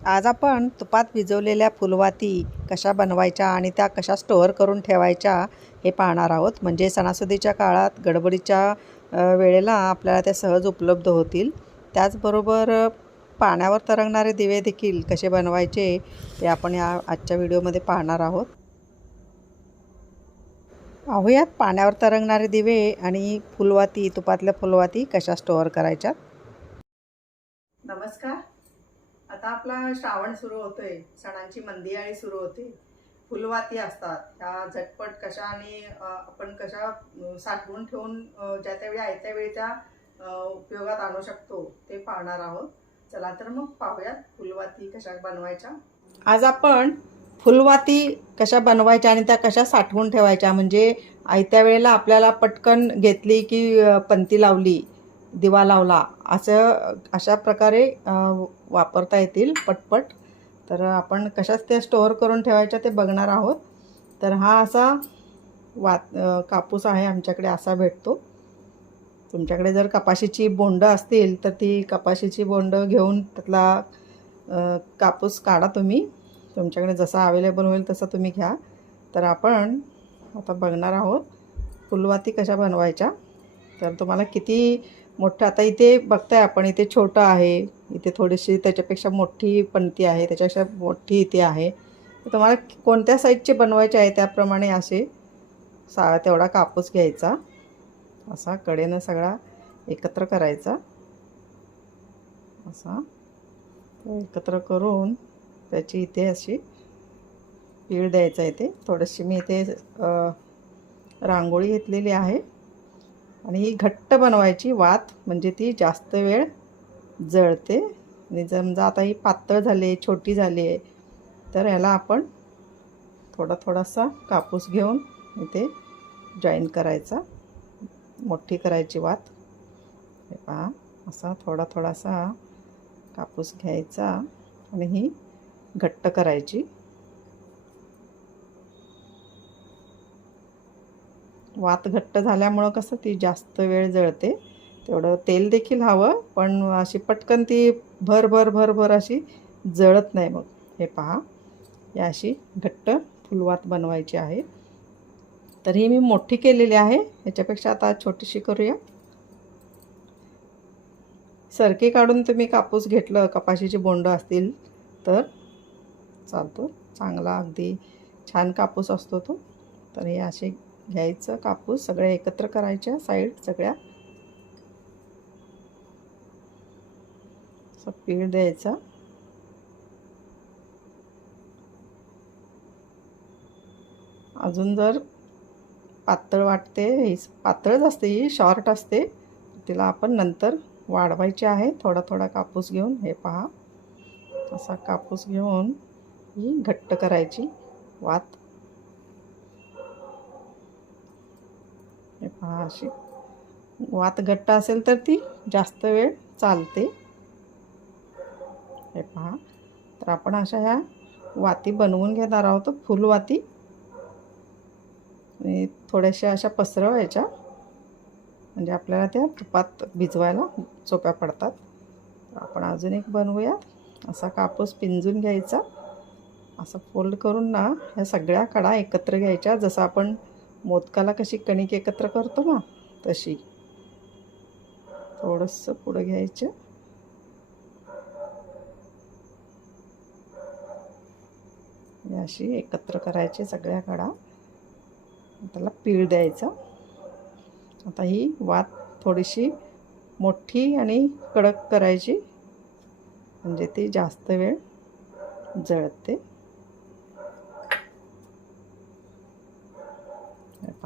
आज आपण तुपात भिजवलेल्या फुलवाती कशा बनवायच्या आणि त्या कशा स्टोअर करून ठेवायच्या हे पाहणार आहोत. म्हणजे सणासुदीच्या काळात गडबडीच्या वेळेला आपल्याला त्या सहज उपलब्ध होतील. त्याचबरोबर पाण्यावर तरंगणारे दिवे देखील कसे बनवायचे ते आपण या आजच्या व्हिडिओमध्ये पाहणार आहोत. पाहूयात पाण्यावर तरंगणारे दिवे आणि फुलवाती तुपातल्या फुलवाती कशा स्टोअर करायच्या. नमस्कार. आता आपला श्रावण सुरू होतोय सणांची मंदियाळी सुरू होते. फुलवाती असतात. ह्या झटपट कशा आणि आपण कशा साठवून ठेवून ज्या त्यावेळी आयत्या वेळी त्या उपयोगात आणू शकतो ते पाहणार आहोत. चला तर मग पाहूयात फुलवाती कशा बनवायच्या. आज आपण फुलवाती कशा बनवायच्या आणि त्या कशा साठवून ठेवायच्या म्हणजे आयत्या वेळेला आपल्याला पटकन घेतली की पंती लावली दिवा लावला. असं अशा प्रकारे वापरता येतील पटपट. तर आपण कशाच त्या स्टोअर करून ठेवायच्या ते बघणार आहोत. तर हा असा वात कापूस आहे आमच्याकडे असा भेटतो. तुमच्याकडे जर कपाशीची बोंडं असतील तर ती कपाशीची बोंडं घेऊन त्यातला कापूस काढा तुम्ही. तुमच्याकडे जसा अवेलेबल होईल तसा तुम्ही घ्या. तर आपण आता बघणार आहोत फुलवाती कशा बनवायच्या. तर तुम्हाला किती मोठं. आता इथे बघताय आपण इथे छोटं आहे. इथे थोडीशी त्याच्यापेक्षा मोठी पणती आहे त्याच्यापेक्षा मोठी इथे आहे. तुम्हाला कोणत्या साईजचे बनवायचे आहे त्याप्रमाणे असे सा तेवढा कापूस घ्यायचा. असा कडेनं सगळा एकत्र करायचा. असा. एकत्र करून त्याची इथे अशी पीळ द्यायचा इथे. थोडीशी मी इथे रांगोळी घेतलेली आहे. आणि ही घट्ट बनवायची वात म्हणजे ती जास्त वेळ जळते. आणि समजा आता ही पातळ झाली आहे छोटी झाली आहे तर याला आपण थोडा थोडासा कापूस घेऊन इथे जॉईन करायचा. मोठी करायची वात. हे पहा असा थोडा थोडासा कापूस घ्यायचा आणि ही घट्ट करायची. वात घट्ट झाल्यामुळं कसं ती जास्त वेळ जळते. तेवढं तेल देखील हवं पण अशी पटकन ती भर भर भर भर अशी जळत नाही मग. हे पहा. या अशी घट्ट फुलवात बनवायची आहे. तर ही मी मोठी केलेली आहे. ह्याच्यापेक्षा आता छोटीशी करूया. सरकी काढून तुम्ही कापूस घेतलं कपाशीची बोंडं असतील तर चालतो. चांगला अगदी छान कापूस असतो तो. तर हे असे घ्यायचं कापूस सगळ्या एकत्र करायच्या साईड सगळ्या. असं पीळ द्यायचा. अजून जर पातळ वाटते ही पातळच असते ही शॉर्ट असते तिला आपण नंतर वाढवायची आहे. थोडा थोडा कापूस घेऊन हे पहा. असा कापूस घेऊन ही घट्ट करायची. वात हे पहा अशी. वात घट्ट असेल तर ती जास्त वेळ चालते. हे पहा. तर आपण अशा ह्या वाती बनवून घेणार आहोत. फुलवाती आणि थोड्याशा अशा पसरवायच्या म्हणजे आपल्याला त्या तुपात भिजवायला सोप्या पडतात. आपण अजून एक बनवूयात. असा कापूस पिंजून घ्यायचा. असं फोल्ड करून ना ह्या सगळ्या कडा एकत्र घ्यायच्या. जसं आपण मोदकाला कशी कणिक एकत्र करतो ना तशी. थोडंसं पुढं घ्यायचं. अशी एकत्र करायची सगळ्या कडा. त्याला पीळ द्यायचा. आता ही वात थोडीशी मोठी आणि कडक करायची. म्हणजे ती जास्त वेळ जळते.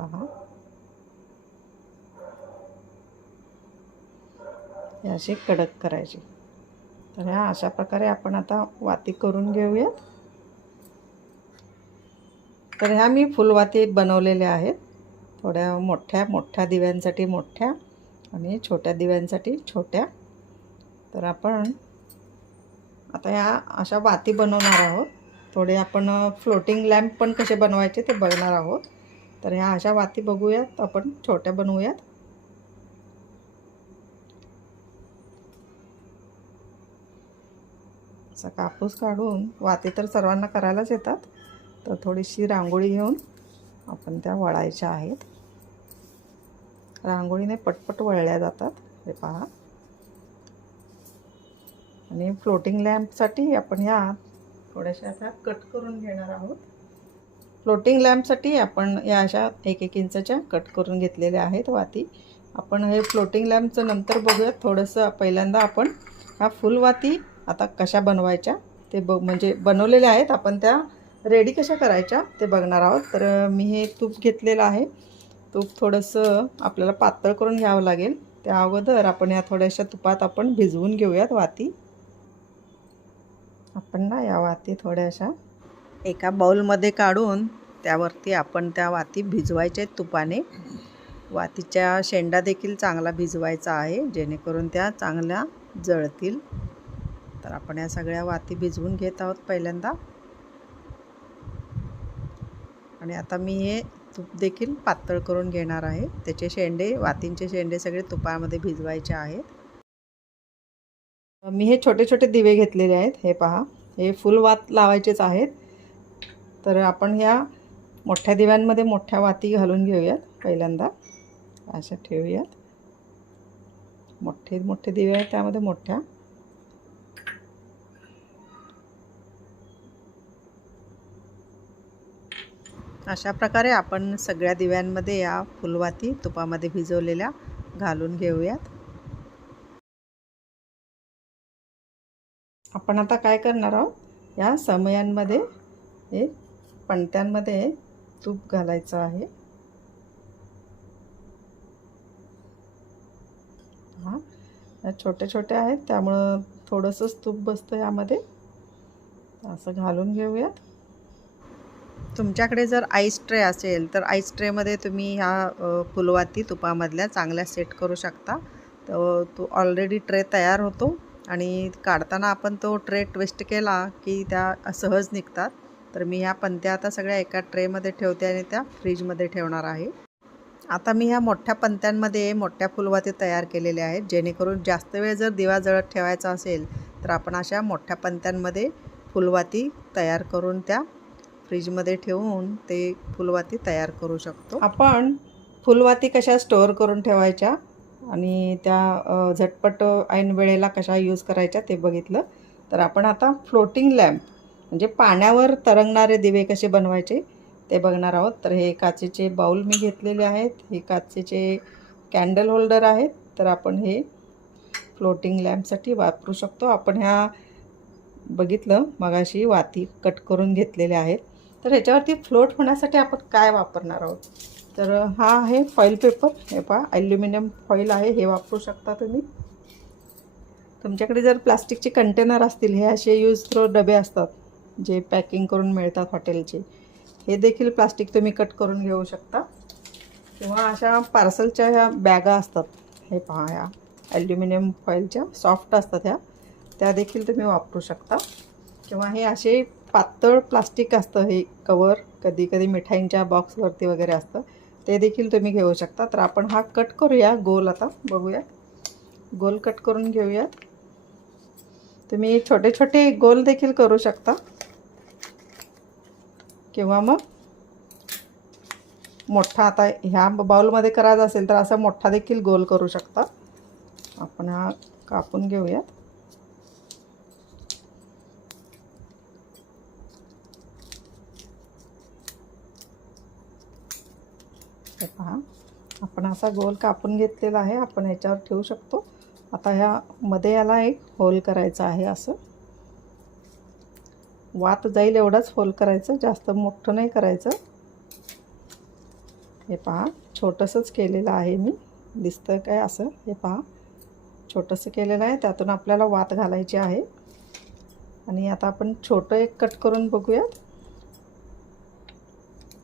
हे. हे अशी कडक करायची. तर ह्या अशा प्रकारे आपण आता वाती करून घेऊयात. तर ह्या मी फुलवाती बनवलेल्या आहेत. थोड्या मोठ्या मोठ्या दिव्यांसाठी मोठ्या आणि छोट्या दिव्यांसाठी छोट्या. तर आपण आता ह्या अशा वाती बनवणार आहोत. थोडे आपण फ्लोटिंग लॅम्प पण कसे बनवायचे ते बघणार आहोत. तर ह्या अशा वाती बघूयात. आपण छोट्या बनवूयात. असा कापूस काढून वाती तर सर्वांना करायलाच येतात. तर थोडीशी रांगोळी घेऊन आपण त्या वळायच्या आहेत. रांगोळीने पटपट वळल्या जातात. हे पहा. आणि फ्लोटिंग लॅम्पसाठी आपण ह्या थोड्याशा आता कट करून घेणार आहोत. फ्लोटिंग लॅम्पसाठी आपण या अशा एक एक इंचाच्या कट करून घेतलेल्या आहेत वाती. आपण हे फ्लोटिंग लॅम्पचं नंतर बघूयात. थोडंसं पहिल्यांदा आपण ह्या फुलवाती आता कशा बनवायच्या ते ब म्हणजे बनवलेल्या आहेत. आपण त्या रेडी कशा करायच्या ते बघणार आहोत. तर मी हे तूप घेतलेलं आहे. तूप थोडंसं आपल्याला पातळ करून घ्यावं लागेल. त्या अगोदर आपण या थोड्याशा तुपात आपण भिजवून घेऊयात वाती. आपण ना या वाती थोड्याशा एका बाऊलमध्ये काढून त्यावरती आपण त्या वाती भिजवायच्या आहेत तुपाने. वातीच्या शेंडा देखील चांगला भिजवायचा आहे जेणेकरून त्या चांगल्या जळतील. तर आपण या सगळ्या वाती भिजवून घेत आहोत पहिल्यांदा. आणि आता मी हे तूप देखील पातळ करून घेणार आहे. त्याचे शेंडे वातींचे शेंडे सगळे तुपामध्ये भिजवायचे आहेत. मी हे छोटे छोटे दिवे घेतलेले आहेत. हे पहा हे फुल वात लावायचेच आहेत. तर आपण ह्या मोठ्या दिव्यांमध्ये मोठ्या वाती घालून घेऊयात पहिल्यांदा. अशा ठेवूयात. मोठे मोठे दिवे आहेत त्यामध्ये मोठ्या. अशा प्रकारे आपण सगळ्या दिव्यांमध्ये या फुलवाती तुपामध्ये भिजवलेल्या घालून घेऊयात. आपण आता काय करणार आहोत? या समयांमध्ये हे पणत्यांमध्ये तूप घालायचं आहे. हां छोटे छोटे आहेत त्यामुळं थोडंसंच तूप बसतं यामध्ये. असं घालून घेऊयात. तुमच्याकडे जर आईस ट्रे असेल तर आईस ट्रेमध्ये तुम्ही ह्या फुलवाती तुपामधल्या चांगल्या सेट करू शकता. तर तो ऑलरेडी ट्रे तयार होतो आणि काढताना आपण तो ट्रे ट्विस्ट केला की त्या सहज निघतात. तर मी ह्या पंत्या आता सगळ्या एका ट्रेमध्ये ठेवते आणि त्या फ्रीजमध्ये ठेवणार आहे. आता मी ह्या मोठ्या पंत्यांमध्ये मोठ्या फुलवाती तयार केलेल्या आहेत. जेणेकरून जास्त वेळ जर दिवा जळत ठेवायचा असेल तर आपण अशा मोठ्या पंत्यांमध्ये फुलवाती तयार करून त्या फ्रीजमध्ये ठेवून ते फुलवाती तयार करू शकतो. आपण फुलवाती कशा स्टोअर करून ठेवायच्या आणि त्या झटपट ऐन वेळेला कशा यूज करायच्या ते बघितलं. तर आपण आता फ्लोटिंग लॅम्प म्हणजे पाण्यावर तरंगणारे दिवे कसे बनवायचे ते बघणार आहोत. तर हे काचेचे बाऊल मी घेतलेले आहेत. हे काचेचे कॅन्डल होल्डर आहेत. तर आपण हे फ्लोटिंग लॅम्पसाठी वापरू शकतो. आपण ह्या बघितलं मगाशी वाती कट करून घेतलेल्या आहेत. तर ह्याच्यावरती फ्लोट होण्यासाठी आपण काय वापरणार आहोत? तर हा आहे फॉईल पेपर. हे पहा ॲल्युमिनियम फॉईल आहे. हे वापरू शकता तुम्ही. तुमच्याकडे जर प्लास्टिकचे कंटेनर असतील हे असे यूज थ्रो डबे असतात. जे पॅकिंग करून मिळतात हॉटेलचे हे देखील प्लास्टिक तुम्ही कट करून घेऊ शकता. किंवा अशा पार्सलच्या ह्या बॅगा असतात हे पहा ह्या ॲल्युमिनियम फॉईलच्या सॉफ्ट असतात ह्या त्या देखील तुम्ही वापरू शकता. किंवा हे असे पातळ प्लास्टिक असतं हे कवर कधी कधी मिठाईंच्या बॉक्सवरती वगैरे असतं ते देखील तुम्ही घेऊ शकता. तर आपण हा कट करूया गोल आता बघूया. गोल कट करून घेऊयात तुम्ही छोटे छोटे गोल देखील करू शकता. किंवा मग मोठा आता ह्या बाउलमध्ये करायचा असेल तर असा मोठा देखील गोल करू शकता. आपण हा कापून घेऊयात हे पहा आपण असा गोल कापून घेतलेला आहे आपण ह्याच्यावर ठेवू शकतो. आता ह्या मध्ये याला एक होल करायचा आहे असं. वात जाईल एवढाच फोल करायचं जास्त मोठं नाही करायचं. हे पहा छोटंसंच केलेलं आहे मी. दिसतं काय असं? हे पहा छोटंसं केलेलं आहे त्यातून आपल्याला वात घालायची आहे. आणि आता आपण छोटं एक कट करून बघूयात.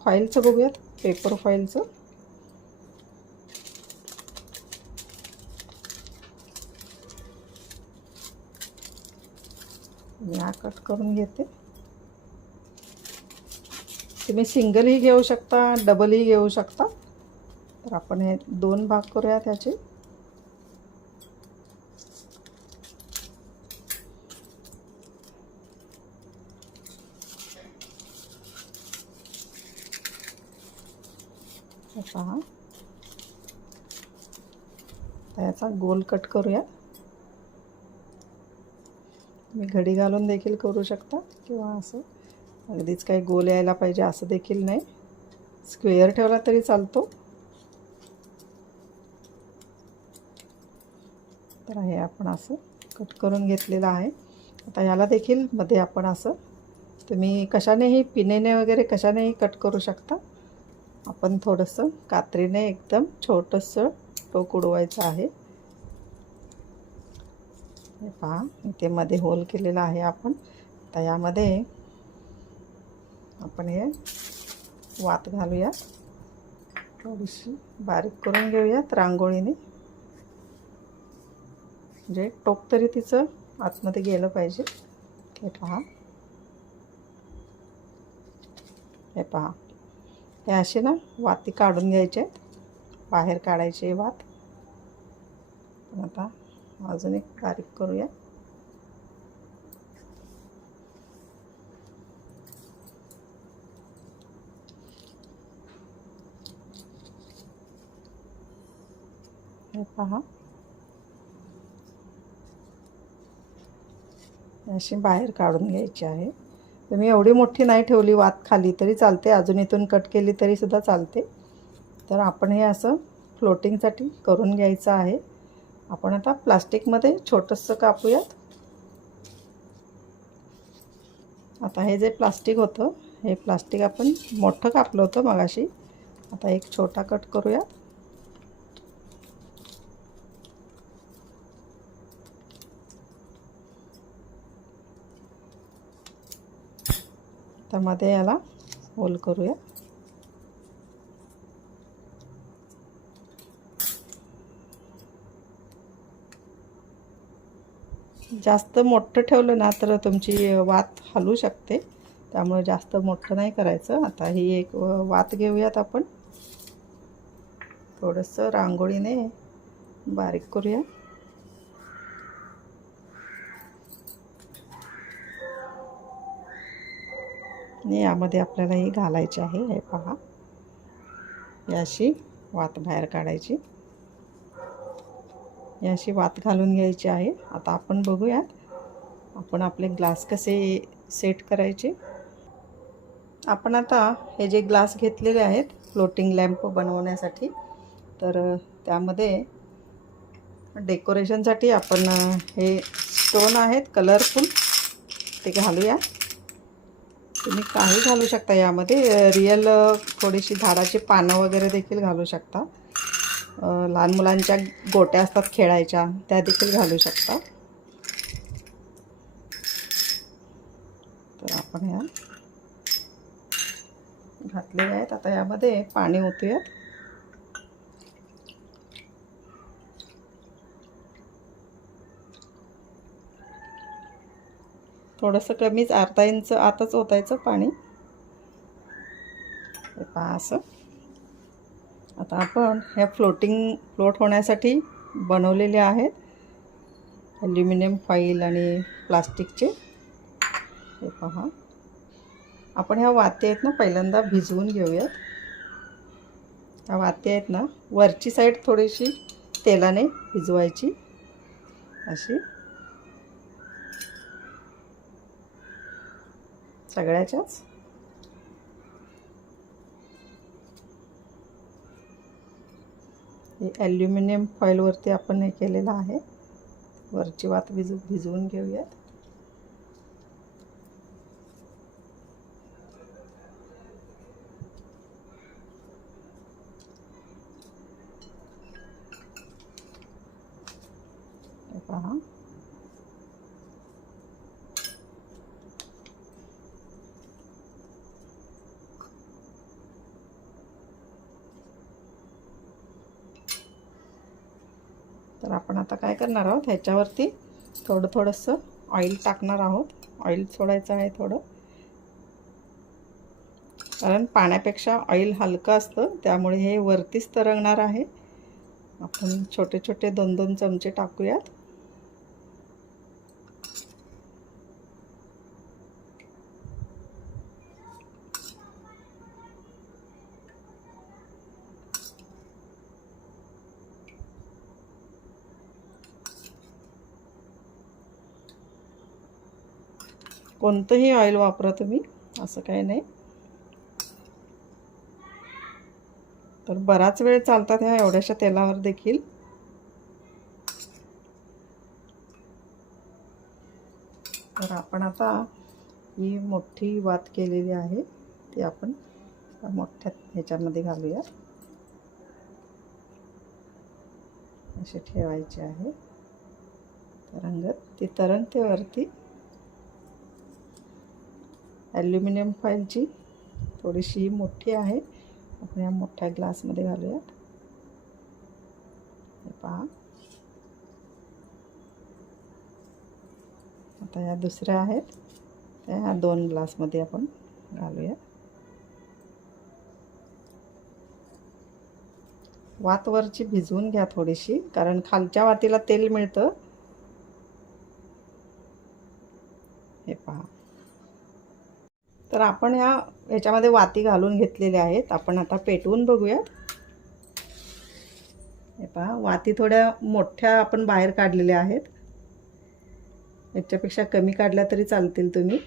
फाईलचं बघूयात पेपर फाईलचं मी हा कट करून घेते. तुम्ही सिंगलही घेऊ शकता डबलही घेऊ शकता. तर आपण हे दोन भाग करूया त्याचे याचा गोल कट करूया तुम्ही घडी घालून देखील करू शकता किंवा असं. अगदीच काही गोल यायला पाहिजे असं देखील नाही. स्क्वेअर ठेवला तरी चालतो. तर हे आपण असं कट करून घेतलेलं आहे. आता याला देखील मध्ये आपण असं तुम्ही कशानेही पिनेने वगैरे कशानेही कट करू शकता. आपण थोडंसं कात्रीने एकदम छोटंसं टोक उडवायचं आहे. हे पहा इथे मध्ये होल केलेला आहे आपण. आता यामध्ये आपण हे वात घालूया. थोडीशी. बारीक करून घेऊयात रांगोळीने. म्हणजे टोक तरी तिचं आतमध्ये गेलं पाहिजे. हे पहा. हे पहा. हे असे ना वाती काढून घ्यायचे आहेत. बाहेर काढायचे वात. पण आता अजून एक बारीक करूया हे पहा. अशी बाहेर काढून घ्यायची आहे. तर मी एवढी मोठी नाही ठेवली वात खाली तरी चालते. अजून इथून कट केली तरीसुद्धा चालते. तर आपण हे असं फ्लोटिंगसाठी करून घ्यायचं आहे. आपण आता प्लास्टिकमध्ये छोटंसं कापूयात. आता हे जे प्लास्टिक होतं हे प्लास्टिक आपण मोठं कापलं होतं मगाशी. आता एक छोटा कट करूयात. आता मध्ये याला होल करूया. जास्त मोठं ठेवलं ना तर तुमची वात हलू शकते. त्यामुळे जास्त मोठं नाही करायचं. आता ही एक वात घेऊयात आपण. थोडंसं रांगोळीने बारीक करूया. आणि यामध्ये आपल्याला हे घालायचे आहे हे पहा. याशी वात बाहेर काढायची. याशी वात घालून घ्यायची आहे. आता आपण बघूयात आपण आपले ग्लास कसे सेट करायचे. आपण आता हे जे ग्लास घेतलेले आहेत फ्लोटिंग लॅम्प बनवण्यासाठी तर त्यामध्ये डेकोरेशनसाठी आपण हे स्टोन आहेत कलरफुल ते घालूया. तुम्ही काही घालू शकता यामध्ये. रिअल थोडीशी झाडाची पानं वगैरे देखील घालू शकता. लहान मुलांच्या गोट्या असतात खेळायच्या त्या देखील घालू शकता. तर आपण ह्या घातलेल्या आहेत आता यामध्ये. पाणी ओतूयात. थोडंसं कमीच अर्धा इंच आताच ओतायचं पाणी. हे पहा असं. आता आपण ह्या फ्लोटिंग फ्लोट होण्यासाठी बनवलेले आहेत ॲल्युमिनियम फाईल आणि प्लास्टिकचे. हे पहा. आपण ह्या वाती आहेत ना पहिल्यांदा भिजवून घेऊयात. ह्या वाती आहेत ना वरची साईड थोडीशी तेलाने भिजवायची. अशी. सगळ्याच्याच. हे ॲल्युमिनियम फॉईलवरती आपण हे केलेलं आहे. वरची वात भिजू भिजवून घेऊयात पहा तर आपण आता काय करणार आहोत? ह्याच्यावरती थोडं थोडंसं ऑइल टाकणार आहोत. ऑइल सोडायचं आहे थोडं. कारण पाण्यापेक्षा ऑइल हलकं असतं त्यामुळे हे वरतीच तरंगणार आहे. आपण छोटे छोटे दोन दोन चमचे टाकूयात. कोणतंही ऑइल वापरा तुम्ही असं काही नाही. तर बराच वेळ चालतात ह्या एवढ्याशा तेलावर देखील. तर आपण आता ही मोठी वात केलेली आहे ती आपण मोठ्या ह्याच्यामध्ये घालूया. असे ठेवायचे आहे. तरंगत ती तरंगते वरती ॲल्युमिनियम फाईलची. थोडीशी मोठी आहे. आपण या मोठ्या ग्लासमध्ये घालूयात. हे पहा. आता या दुसऱ्या आहेत. त्या ह्या दोन ग्लासमध्ये आपण घालूया. वातवरची भिजवून घ्या थोडीशी कारण खालच्या वातीला तेल मिळतं हे पहा तर आपण ह्या ह्याच्यामध्ये वाती घालून घेतलेल्या आहेत. आपण आता पेटवून बघूया हे पहा वाती थोड्या मोठ्या आपण बाहेर काढलेल्या आहेत. याच्यापेक्षा कमी काढल्या तरी चालतील तुम्ही.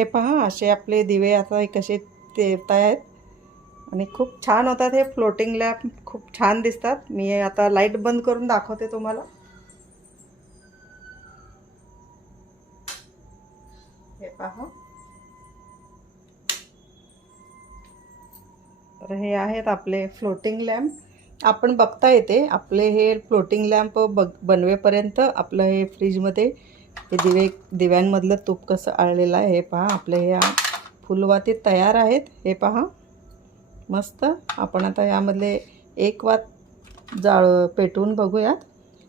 हे पहा असे आपले दिवे आता कसे तेवत आहेत. आणि खूप छान होतात हे फ्लोटिंग लॅम्प खूप छान दिसतात. मी आता लाइट बंद करून दाखवते तुम्हाला. हे पहा. तर हे आहेत आपले फ्लोटिंग लॅम्प आपण बघता येते आपले हे फ्लोटिंग लॅम्प बग बनवेपर्यंत आपलं हे फ्रीजमध्ये हे दिवे दिव्यांमधलं तूप कसं आळलेलं आहे हे पहा. आपले ह्या फुलवाती तयार आहेत. हे पहा. मस्त. आपण आता यामधले एक वात जाळ पेटवून बघूयात.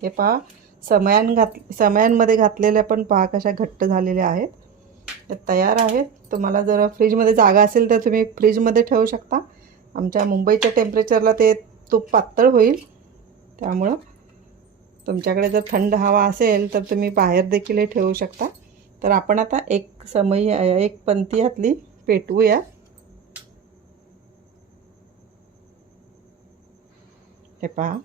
हे पहा. समयान घात समयांमध्ये घातलेल्या पण पहा कशा घट्ट झालेल्या आहेत. ते तयार आहेत. तुम्हाला जर फ्रीजमध्ये जागा असेल तर तुम्ही फ्रीजमध्ये ठेवू शकता. आमच्या मुंबईच्या टेम्परेचरला ते तूप पातळ होईल. त्यामुळं तुमच्याकडे जर थंड हवा असेल तर तुम्ही बाहेर देखील हे ठेवू शकता. तर आपण आता एक समय एक पंथी ह्यातली पेटवूया. हे पहा.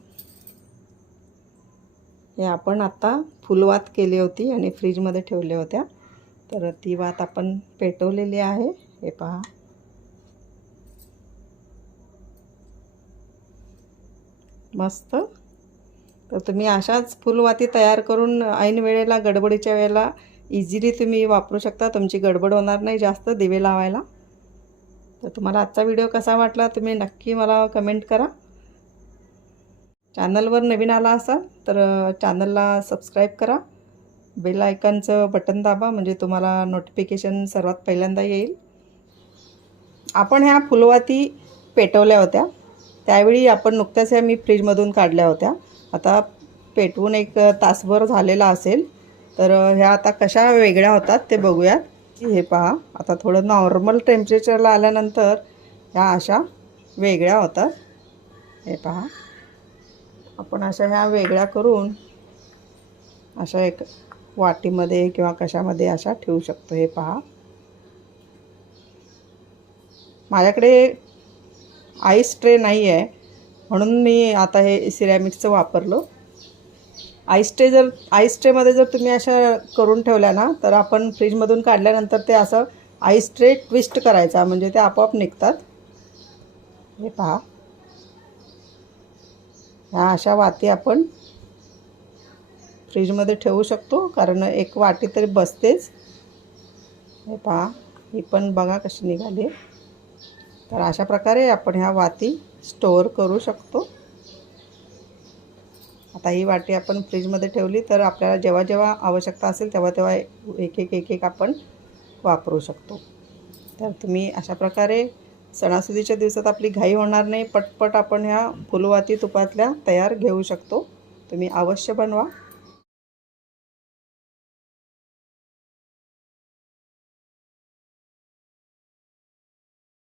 हे आपण आता फुलवात केली होती आणि फ्रीजमध्ये ठेवल्या होत्या. तर ती वात आपण पेटवलेली आहे. हे पहा. मस्त. तर तुम्ही अशाच फुलवाती तयार करून ऐन वेळेला गडबडीच्या वेळेला इझिली तुम्ही वापरू शकता. तुमची गडबड होणार नाही जास्त दिवे लावायला. तर तुम्हाला आजचा व्हिडिओ कसा वाटला तुम्ही नक्की मला कमेंट करा. चॅनलवर नवीन आला असाल तर चॅनलला सबस्क्राईब करा. बेल आयकनचं बटन दाबा म्हणजे तुम्हाला नोटिफिकेशन सर्वात पहिल्यांदा येईल. आपण ह्या फुलवाती पेटवल्या होत्या. त्यावेळी आपण नुकत्याच ह्या मी फ्रीजमधून काढल्या होत्या. आता पेटवून एक तासभर झालेला असेल तर ह्या आता कशा वेगळ्या होतात ते बघूयात. हे पहा आता थोडं नॉर्मल टेम्परेचरला आल्यानंतर ह्या अशा वेगळ्या होतात. हे पहा आपण अशा ह्या वेगळ्या करून अशा एक वाटीमध्ये किंवा कशामध्ये अशा ठेवू शकतो. हे पहा. माझ्याकडे आईस ट्रे नाही आहे म्हणून मी आता हे सिरॅमिक्सचं वापरलो. आईस्ट्रे जर आईस्ट्रेमध्ये जर तुम्ही अशा करून ठेवल्या ना तर आपण फ्रीजमधून काढल्यानंतर ते असं आईस्ट्रे ट्विस्ट करायचा म्हणजे ते आपोआप निघतात. हे पहा. ह्या अशा वाती आपण फ्रीजमध्ये ठेवू शकतो कारण एक वाटी तरी बसतेच. हे पहा. ही पण बघा कशी निघाली. तर अशा प्रकारे आपण ह्या वाती स्टोअर करू शकतो. आता ही वाटी आपण फ्रीजमध्ये ठेवली तर आपल्याला जेव्हा जेव्हा आवश्यकता असेल तेव्हा तेव्हा एक एक एक एक आपण वापरू शकतो. तर तुम्ही अशा प्रकारे सणासुदीच्या दिवसात आपली घाई होणार नाही पटपट आपण ह्या फुलवाती तुपातल्या तयार घेऊ शकतो. तुम्ही अवश्य बनवा.